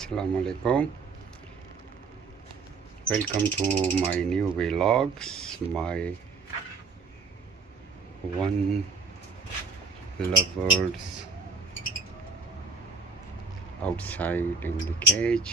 Assalamu alaikum. Welcome to my new vlogs. My one lovebirds outside in the cage.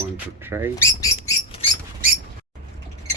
Want to try.